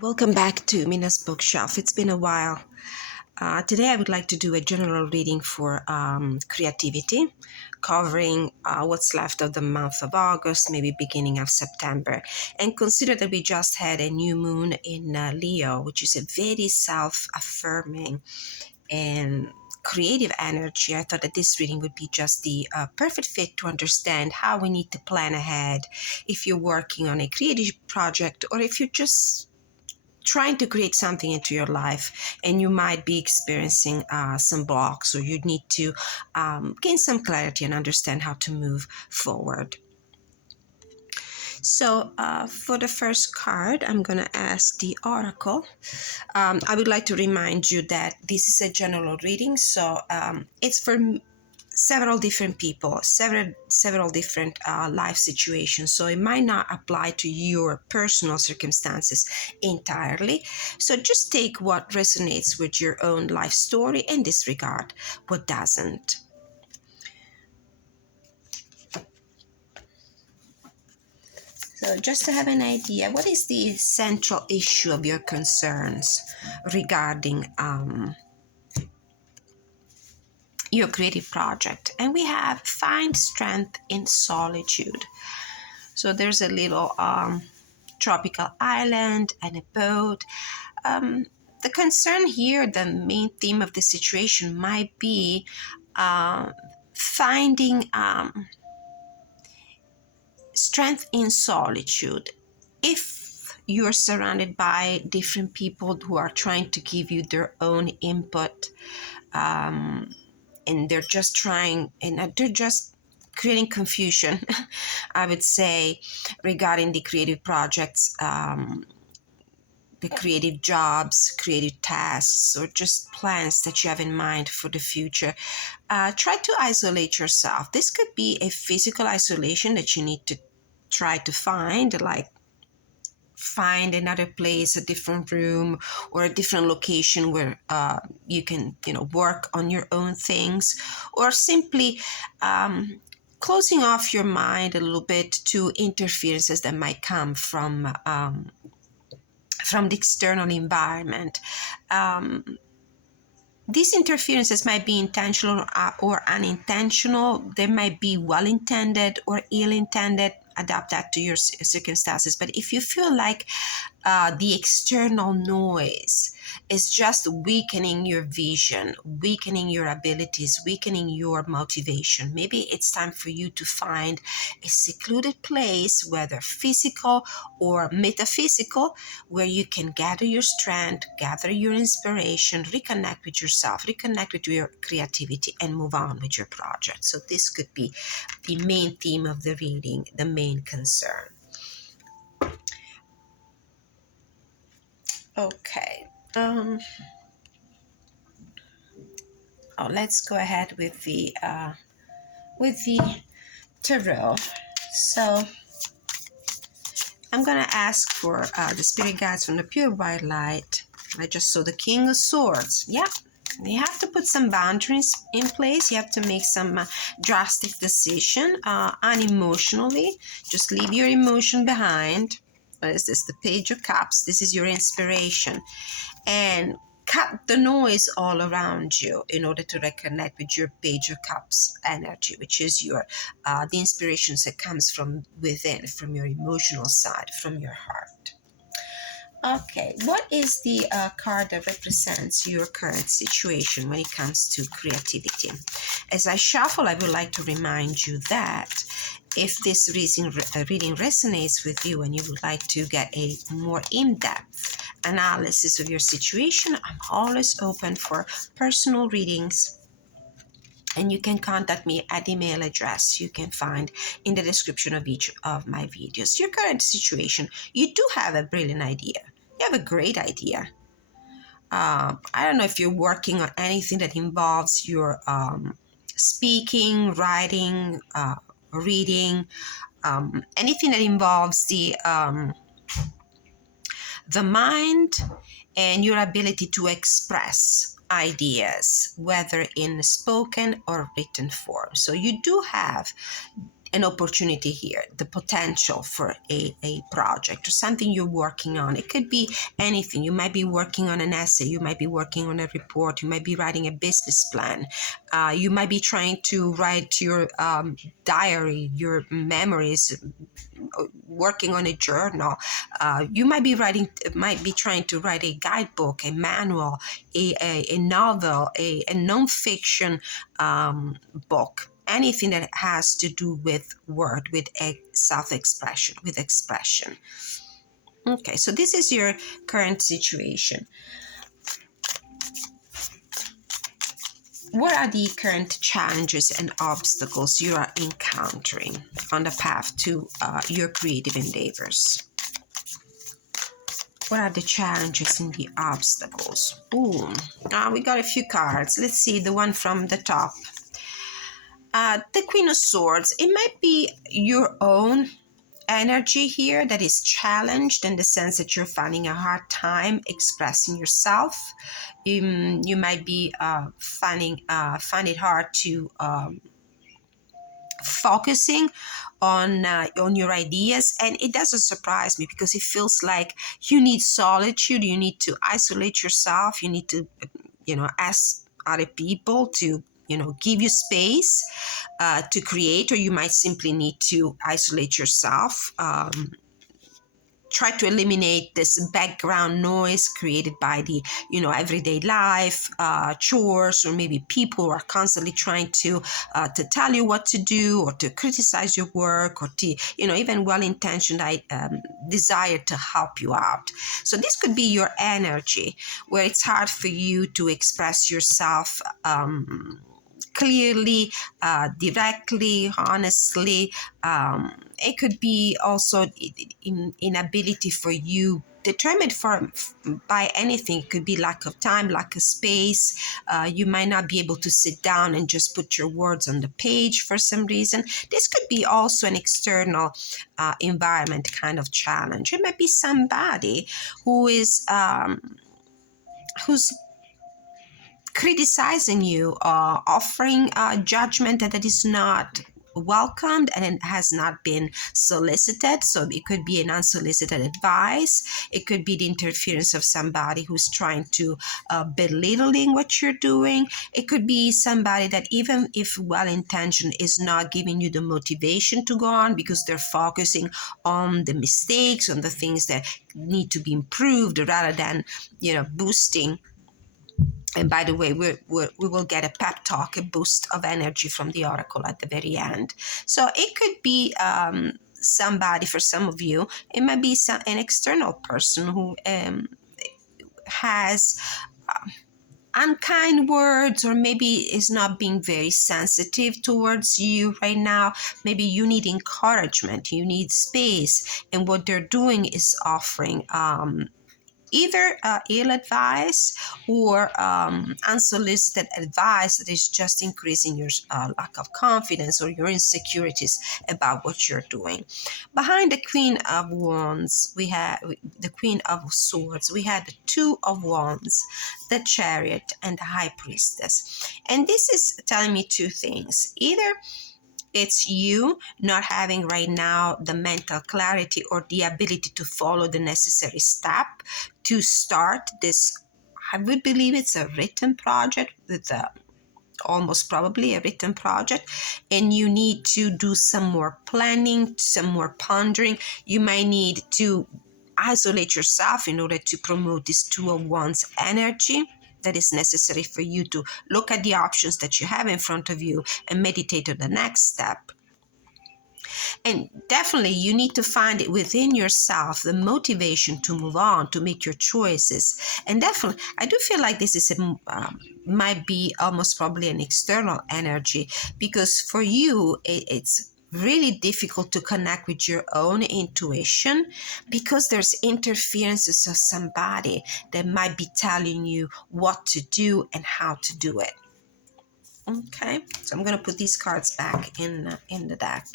Welcome back to Mina's bookshelf. It's been a while. Today I would like to do a general reading for creativity, covering what's left of the month of August, maybe beginning of September. And consider that we just had a new moon in Leo, which is a very self-affirming and creative energy. I thought that this reading would be just the perfect fit to understand how we need to plan ahead if you're working on a creative project or if you're just trying to create something into your life and you might be experiencing some blocks, or you need to gain some clarity and understand how to move forward. So for the first card, I'm going to ask the oracle. I would like to remind you that this is a general reading, so it's for several different people, several different life situations. So it might not apply to your personal circumstances entirely. So just take what resonates with your own life story and disregard what doesn't. So just to have an idea, what is the central issue of your concerns regarding your creative project? And we have find strength in solitude. So there's a little tropical island and a boat. The concern here, the main theme of the situation might be finding strength in solitude. If you're surrounded by different people who are trying to give you their own input, and they're just creating confusion, I would say, regarding the creative projects, the creative jobs, creative tasks, or just plans that you have in mind for the future. Try to isolate yourself. This could be a physical isolation that you need to try to find, like find another place, a different room, or a different location where you can, work on your own things, or simply closing off your mind a little bit to interferences that might come from the external environment. These interferences might be intentional or unintentional. They might be well-intended or ill-intended. Adapt that to your circumstances. But if you feel like the external noise is just weakening your vision, weakening your abilities, weakening your motivation, maybe it's time for you to find a secluded place, whether physical or metaphysical, where you can gather your strength, gather your inspiration, reconnect with yourself, reconnect with your creativity, and move on with your project. So this could be the main theme of the reading, the main concern. Okay. Let's go ahead with the tarot. So I'm gonna ask for the spirit guides from the pure white light. I just saw the King of Swords. Yeah, you have to put some boundaries in place. You have to make some drastic decision unemotionally. Just leave your emotion behind. What is this? The Page of Cups. This is your inspiration. And cut the noise all around you in order to reconnect with your Page of Cups energy, which is your the inspirations that comes from within, from your emotional side, from your heart. Okay, what is the card that represents your current situation when it comes to creativity? As I shuffle, I would like to remind you that if this reading resonates with you and you would like to get a more in-depth analysis of your situation, I'm always open for personal readings. And you can contact me at the email address you can find in the description of each of my videos. Your current situation, you do have a brilliant idea. You have a great idea. I don't know if you're working on anything that involves your speaking, writing, reading, anything that involves the mind and your ability to express ideas, whether in spoken or written form. So you do have an opportunity here, the potential for a project or something you're working on. It could be anything. You might be working on an essay, you might be working on a report, you might be writing a business plan, you might be trying to write your diary, your memories, working on a journal. You might be trying to write a guidebook, a manual, a novel, a nonfiction book. Anything that has to do with word, with a self-expression, with expression. Okay, so this is your current situation. What are the current challenges and obstacles you are encountering on the path to your creative endeavors? What are the challenges and the obstacles? Ooh, we got a few cards. Let's see the one from the top. The Queen of Swords. It might be your own energy here that is challenged in the sense that you're finding a hard time expressing yourself. You might be find it hard to focusing on your ideas, and it doesn't surprise me because it feels like you need solitude. You need to isolate yourself. You need to ask other people to give you space to create, or you might simply need to isolate yourself. Try to eliminate this background noise created by the everyday life, chores, or maybe people who are constantly trying to tell you what to do, or to criticize your work, or to even well-intentioned desire to help you out. So this could be your energy where it's hard for you to express yourself clearly, directly, honestly. It could be also inability for you determined by anything. It could be lack of time, lack of space. You might not be able to sit down and just put your words on the page for some reason. This could be also an external environment kind of challenge. It might be somebody who is who's criticizing you, offering judgment that is not welcomed and it has not been solicited. So it could be an unsolicited advice. It could be the interference of somebody who's trying to belittling what you're doing. It could be somebody that, even if well-intentioned, is not giving you the motivation to go on because they're focusing on the mistakes, on the things that need to be improved, rather than boosting. And by the way, we will get a pep talk, a boost of energy from the oracle at the very end. So it could be somebody, for some of you, it might be an external person who has unkind words, or maybe is not being very sensitive towards you right now. Maybe you need encouragement, you need space, and what they're doing is offering either ill advice or unsolicited advice that is just increasing your lack of confidence or your insecurities about what you're doing. Behind the Queen of Wands, we have the Queen of Swords. We had the Two of Wands, the Chariot, and the High Priestess. And this is telling me two things. Either it's you not having right now the mental clarity or the ability to follow the necessary step to start this. I would believe it's a written project, with almost probably a written project, and you need to do some more planning, some more pondering. You might need to isolate yourself in order to promote this Two of Wands energy that is necessary for you to look at the options that you have in front of you and meditate on the next step. And definitely you need to find it within yourself, the motivation to move on, to make your choices. And definitely, I do feel like this is might be almost probably an external energy, because for you, it's really difficult to connect with your own intuition because there's interferences of somebody that might be telling you what to do and how to do it. Okay, so I'm going to put these cards back in the deck.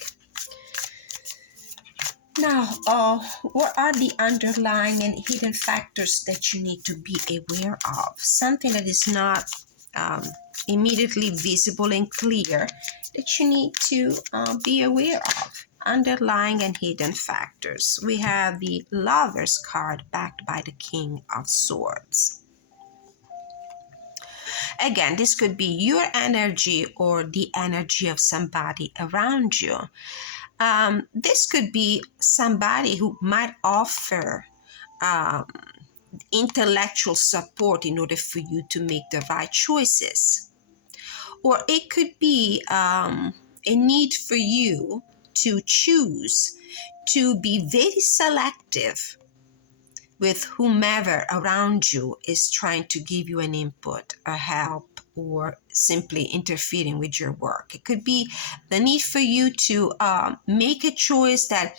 Now, what are the underlying and hidden factors that you need to be aware of? Something that is not immediately visible and clear that you need to be aware of. Underlying and hidden factors. We have the Lovers card backed by the King of Swords. Again, this could be your energy or the energy of somebody around you. This could be somebody who might offer intellectual support in order for you to make the right choices. Or it could be a need for you to choose to be very selective with whomever around you is trying to give you an input, a help, or simply interfering with your work. It could be the need for you to make a choice that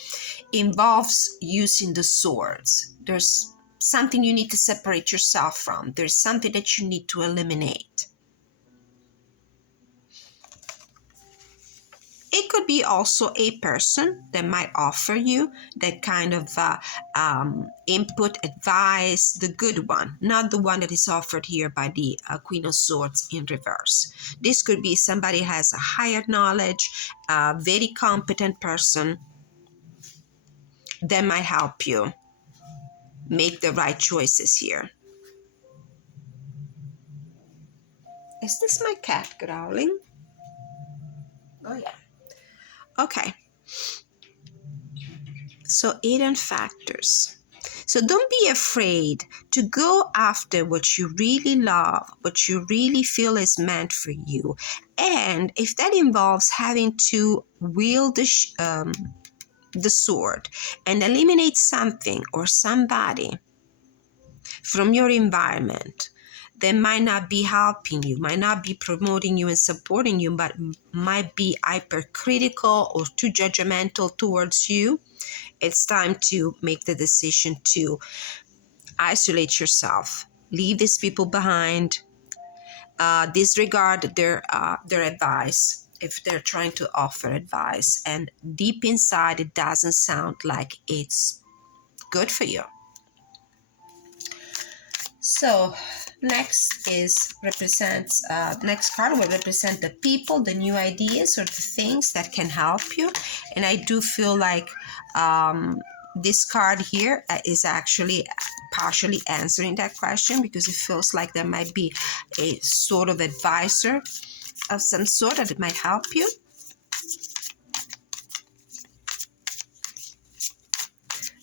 involves using the swords. There's something you need to separate yourself from. There's something that you need to eliminate. It could be also a person that might offer you that kind of input, advice, the good one, not the one that is offered here by the Queen of Swords in reverse. This could be somebody who has a higher knowledge, a very competent person that might help you make the right choices here. Is this my cat growling? Oh, yeah. Okay. So hidden factors. So don't be afraid to go after what you really love, what you really feel is meant for you. And if that involves having to wield the sword and eliminate something or somebody from your environment that might not be helping you, might not be promoting you and supporting you, but might be hypercritical or too judgmental towards you, it's time to make the decision to isolate yourself, leave these people behind, disregard their advice if they're trying to offer advice, and deep inside it doesn't sound like it's good for you. So next next card will represent the people, the new ideas, or the things that can help you. And I do feel like this card here is actually partially answering that question, because it feels like there might be a sort of advisor of some sort that might help you.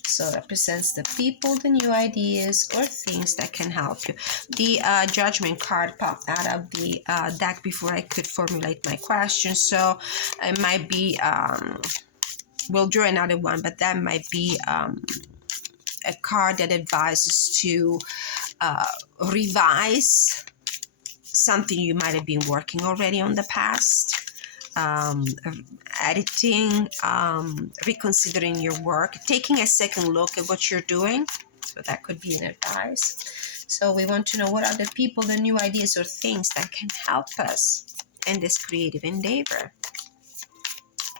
So represents the people, the new ideas, or things that can help you. The Judgment card popped out of the deck before I could formulate my question. So it might be, we'll draw another one, but that might be a card that advises to revise something you might have been working already on the past. Editing, reconsidering your work, taking a second look at what you're doing. So that could be an advice. So we want to know what are the people, the new ideas, or things that can help us in this creative endeavor.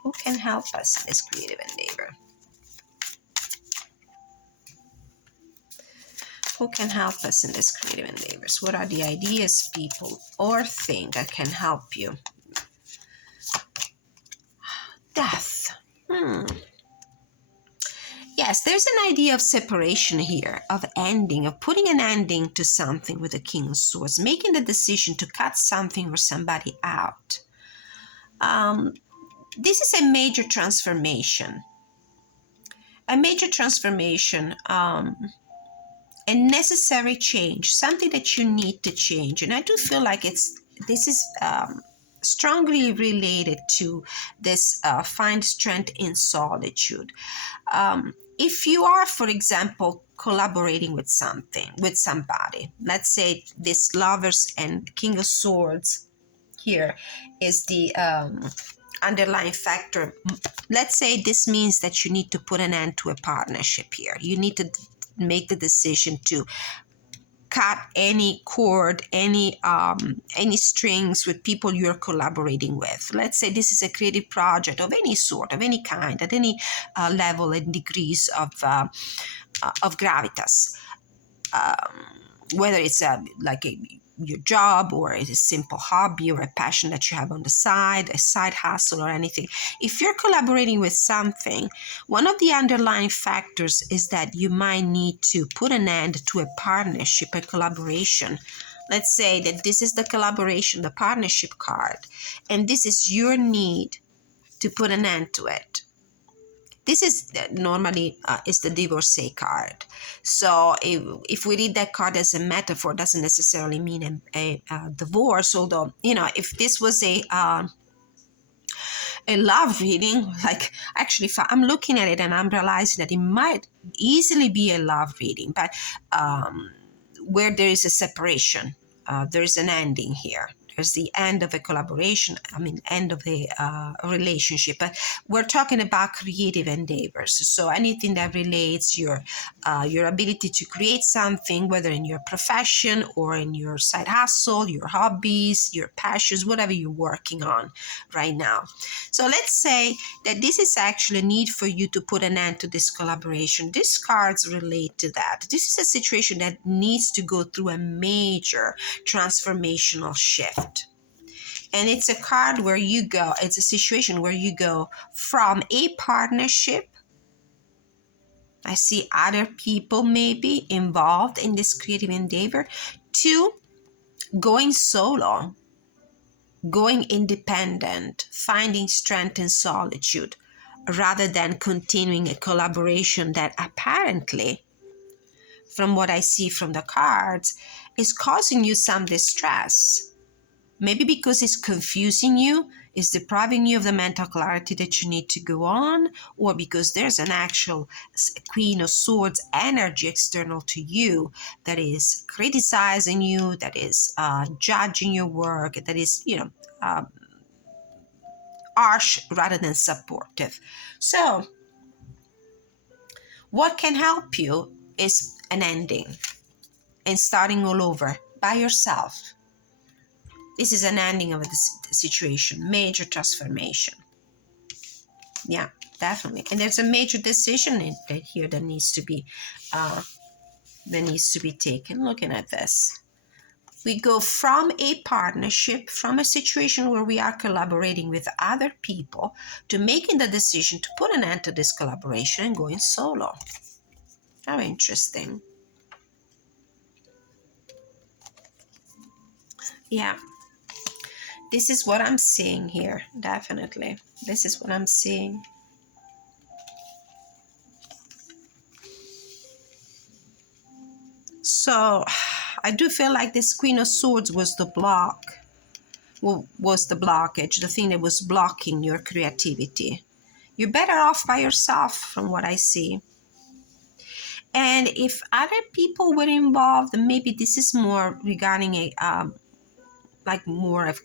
Who can help us in this creative endeavor? Who can help us in this creative endeavors? What are the ideas, people, or things that can help you? Death. Yes, there's an idea of separation here, of ending, of putting an ending to something with the King of Swords, making the decision to cut something or somebody out. This is a major transformation. A major transformation, a necessary change, something that you need to change. And I do feel like this is strongly related to this find strength in solitude. If you are, for example, collaborating with somebody, let's say this Lovers and King of Swords here is the underlying factor. Let's say this means that you need to put an end to a partnership here. You need to make the decision to cut any cord, any strings with people you're collaborating with. Let's say this is a creative project of any sort, of any kind, at any level and degrees of gravitas. Whether it's like your job, or it's a simple hobby or a passion that you have on the side, a side hustle or anything. If you're collaborating with something, one of the underlying factors is that you might need to put an end to a partnership, a collaboration. Let's say that this is the collaboration, the partnership card, and this is your need to put an end to it. This is normally is the divorcee card. So if we read that card as a metaphor, doesn't necessarily mean a divorce. Although, if this was a love reading, like actually, if I'm looking at it and I'm realizing that it might easily be a love reading, but where there is a separation, there is an ending here. There's the end of a collaboration, end of a relationship. But we're talking about creative endeavors. So anything that relates your ability to create something, whether in your profession or in your side hustle, your hobbies, your passions, whatever you're working on right now. So let's say that this is actually a need for you to put an end to this collaboration. These cards relate to that. This is a situation that needs to go through a major transformational shift. And it's a card where you go, it's a situation where you go from a partnership. I see other people maybe involved in this creative endeavor, to going solo, going independent, finding strength in solitude, rather than continuing a collaboration that apparently, from what I see from the cards, is causing you some distress. Maybe because it's confusing you, it's depriving you of the mental clarity that you need to go on, or because there's an actual Queen of Swords energy external to you that is criticizing you, that is judging your work, that is, harsh rather than supportive. So, what can help you is an ending and starting all over by yourself. This is an ending of the situation, major transformation. Yeah, definitely. And there's a major decision here that needs to be taken. Looking at this, we go from a partnership, from a situation where we are collaborating with other people, to making the decision to put an end to this collaboration and going solo. How interesting. Yeah. This is what I'm seeing here, definitely. This is what I'm seeing. So I do feel like this Queen of Swords was the blockage, the thing that was blocking your creativity. You're better off by yourself from what I see. And if other people were involved, maybe this is more regarding more of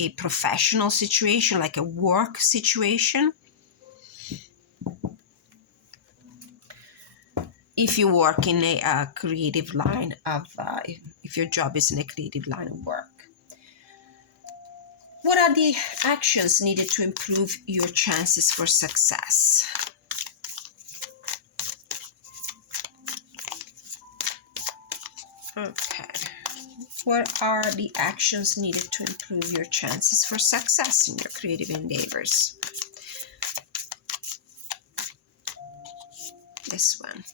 a professional situation, like a work situation. If you work in a creative line of, if your job is in a creative line of work. What are the actions needed to improve your chances for success? Okay. What are the actions needed to improve your chances for success in your creative endeavors? This one.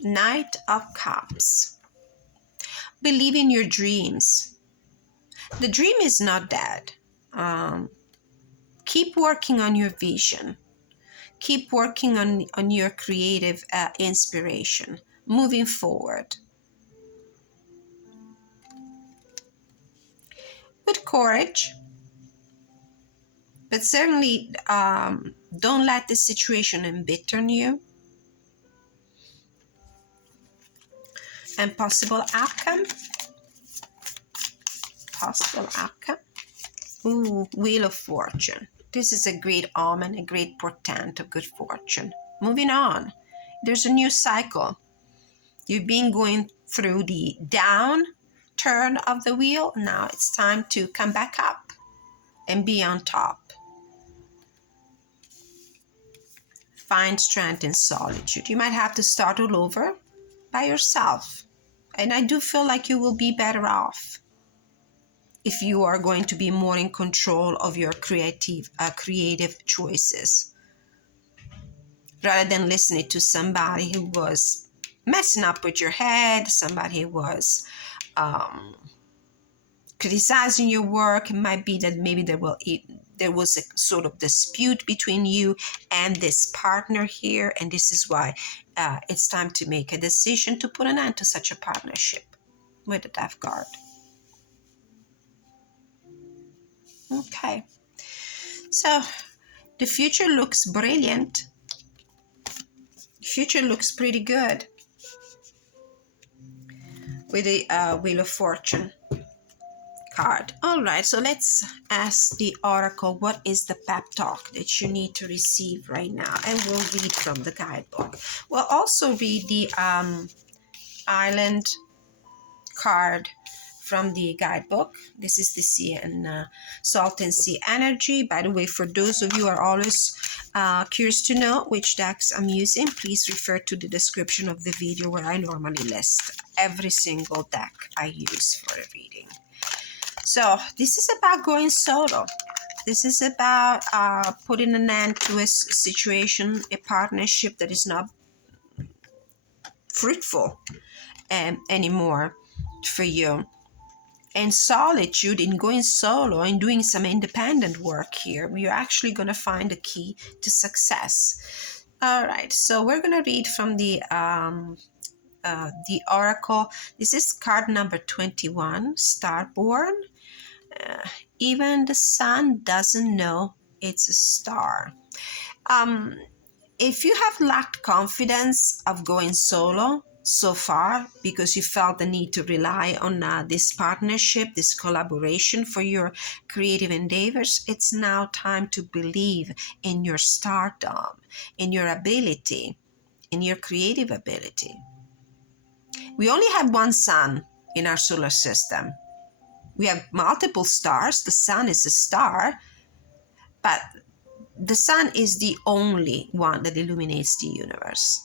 Knight of Cups. Believe in your dreams. The dream is not dead. Keep working on your vision. Keep working on your creative inspiration. Moving forward. With courage. But certainly don't let this situation embitter you. And possible outcome. Possible outcome. Ooh, Wheel of Fortune. This is a great omen, a great portent of good fortune. Moving on. There's a new cycle. You've been going through the down turn of the wheel. Now it's time to come back up and be on top. Find strength in solitude. You might have to start all over by yourself. And I do feel like you will be better off. if you are going to be more in control of your creative choices, rather than listening to somebody who was messing up with your head, somebody who was criticizing your work. It might be that maybe there was a sort of dispute between you and this partner here, and this is why it's time to make a decision to put an end to such a partnership with the Death card. Okay, so the future looks brilliant. The future looks pretty good with the Wheel of Fortune card. All right, so let's ask the oracle, what is the pep talk that you need to receive right now? And we'll read from the guidebook. We'll also read the island card from the guidebook. This is the sea and salt and sea energy. By the way, for those of you who are always curious to know which decks I'm using, please refer to the description of the video where I normally list every single deck I use for a reading. So this is about going solo. This is about putting an end to a situation, a partnership that is not fruitful anymore for you. And solitude, in going solo and doing some independent work here, you're actually going to find the key to success. All right, so we're going to read from the oracle. This is card number 21, Starborn. Even the sun doesn't know it's a star. If you have lacked confidence of going solo so far because you felt the need to rely on this partnership, this collaboration for your creative endeavors, it's now time to believe in your stardom, in your ability, in your creative ability. We only have one sun in our solar system. We have multiple stars. The sun is a star, but the sun is the only one that illuminates the universe.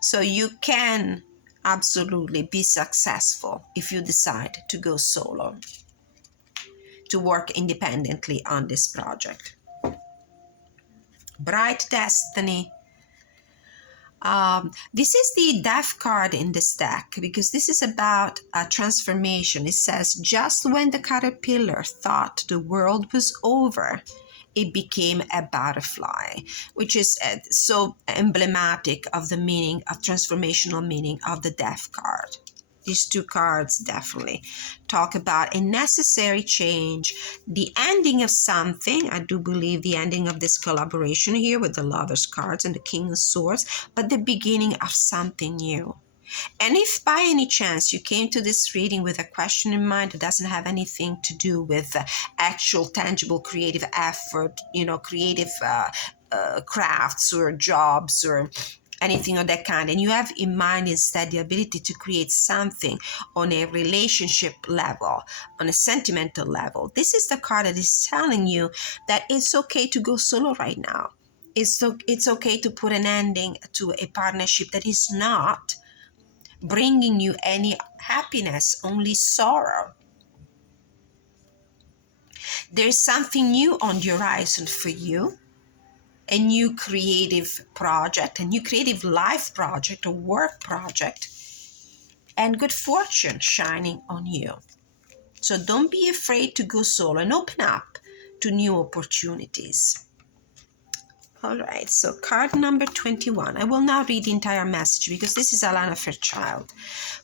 So you can absolutely be successful if you decide to go solo, to work independently on this project. Bright Destiny. This is the Death card in this deck because this is about a transformation. It says, just when the caterpillar thought the world was over, it became a butterfly, which is so emblematic of the meaning, of transformational meaning of the Death card. These two cards definitely talk about a necessary change, the ending of something. I do believe the ending of this collaboration here with the Lover's cards and the King of Swords, but the beginning of something new. And if by any chance you came to this reading with a question in mind that doesn't have anything to do with actual tangible creative effort, creative crafts or jobs or anything of that kind, and you have in mind instead the ability to create something on a relationship level, on a sentimental level, this is the card that is telling you that it's okay to go solo right now. It's okay to put an ending to a partnership that is not bringing you any happiness, only sorrow. There's something new on the horizon for you, a new creative project, a new creative life project, a work project, and good fortune shining on you. So don't be afraid to go solo and open up to new opportunities. All right, so card number 21. I will now read the entire message because this is Alana Fairchild,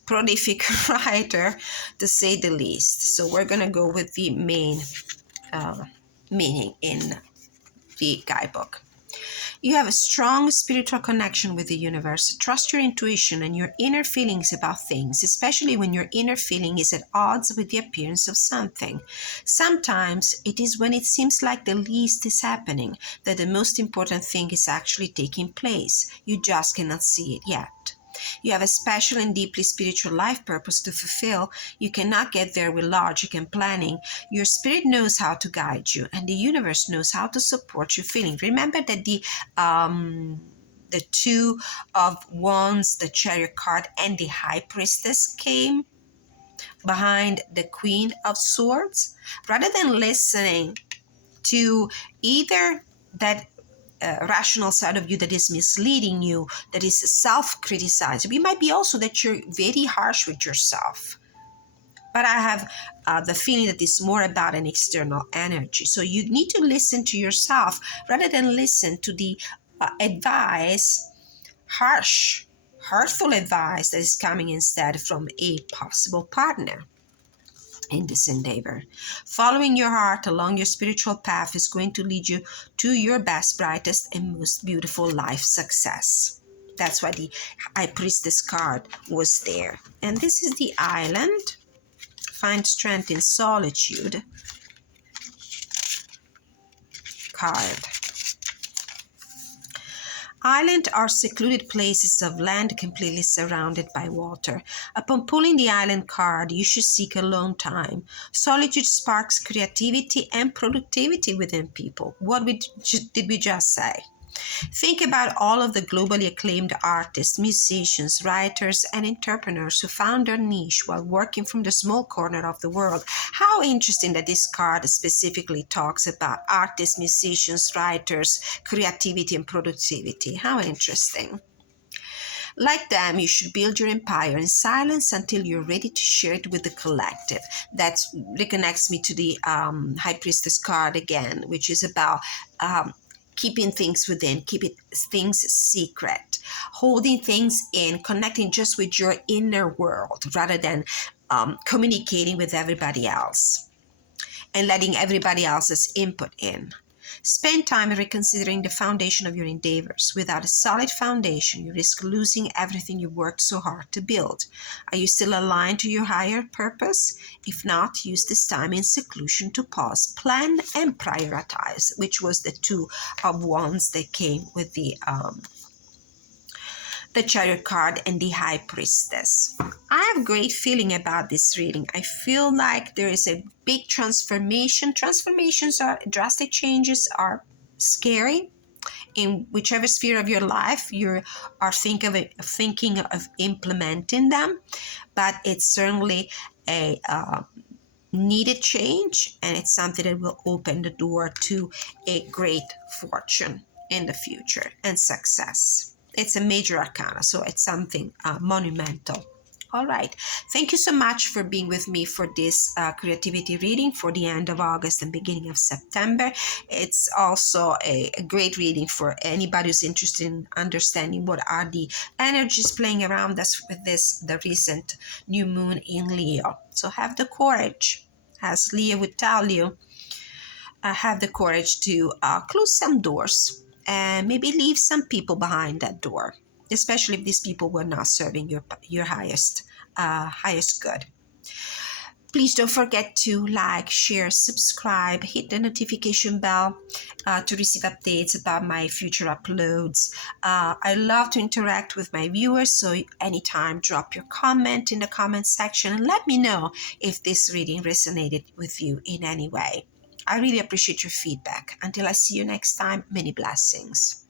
prolific writer to say the least. So we're going to go with the main meaning in the guidebook. You have a strong spiritual connection with the universe. Trust your intuition and your inner feelings about things, especially when your inner feeling is at odds with the appearance of something. Sometimes it is when it seems like the least is happening that the most important thing is actually taking place. You just cannot see it yet. You have a special and deeply spiritual life purpose to fulfill. You cannot get there with logic and planning. Your spirit knows how to guide you, and the universe knows how to support your feeling. Remember that the Two of Wands, the Chariot card, and the High Priestess came behind the Queen of Swords, rather than listening to either that rational side of you that is misleading you, that is self-criticizing. It might be also that you're very harsh with yourself. But I have the feeling that it's more about an external energy. So you need to listen to yourself rather than listen to the advice, hurtful advice that is coming instead from a possible partner in this endeavor. Following your heart along your spiritual path is going to lead you to your best, brightest, and most beautiful life success. That's why the High Priestess card was there. And this is the Island. Find strength in solitude card. Islands are secluded places of land completely surrounded by water. Upon pulling the island card, you should seek alone time. Solitude sparks creativity and productivity within people. What did we just say? Think about all of the globally acclaimed artists, musicians, writers, and entrepreneurs who found their niche while working from the small corner of the world. How interesting that this card specifically talks about artists, musicians, writers, creativity, and productivity. How interesting. Like them, you should build your empire in silence until you're ready to share it with the collective. That reconnects me to the High Priestess card again, which is about keeping things within, keeping things secret, holding things in, connecting just with your inner world rather than communicating with everybody else and letting everybody else's input in. Spend time reconsidering the foundation of your endeavors. Without a solid foundation, you risk losing everything you worked so hard to build. Are you still aligned to your higher purpose? If not, use this time in seclusion to pause, plan, and prioritize, which was the Two of Wands that came with the Chariot card and the High Priestess. I have great feeling about this reading. I feel like there is a big transformation. Transformations are drastic changes, are scary in whichever sphere of your life you are thinking of implementing them, but it's certainly a needed change, and it's something that will open the door to a great fortune in the future and success. It's a major arcana, so it's something monumental. All right. Thank you so much for being with me for this creativity reading for the end of August and beginning of September. It's also a great reading for anybody who's interested in understanding what are the energies playing around us with the recent new moon in Leo. So have the courage, as Leo would tell you, have the courage to close some doors and maybe leave some people behind that door, especially if these people were not serving your highest good. Please don't forget to like, share, subscribe, hit the notification bell to receive updates about my future uploads. I love to interact with my viewers, so anytime drop your comment in the comment section and let me know if this reading resonated with you in any way. I really appreciate your feedback. Until I see you next time, many blessings.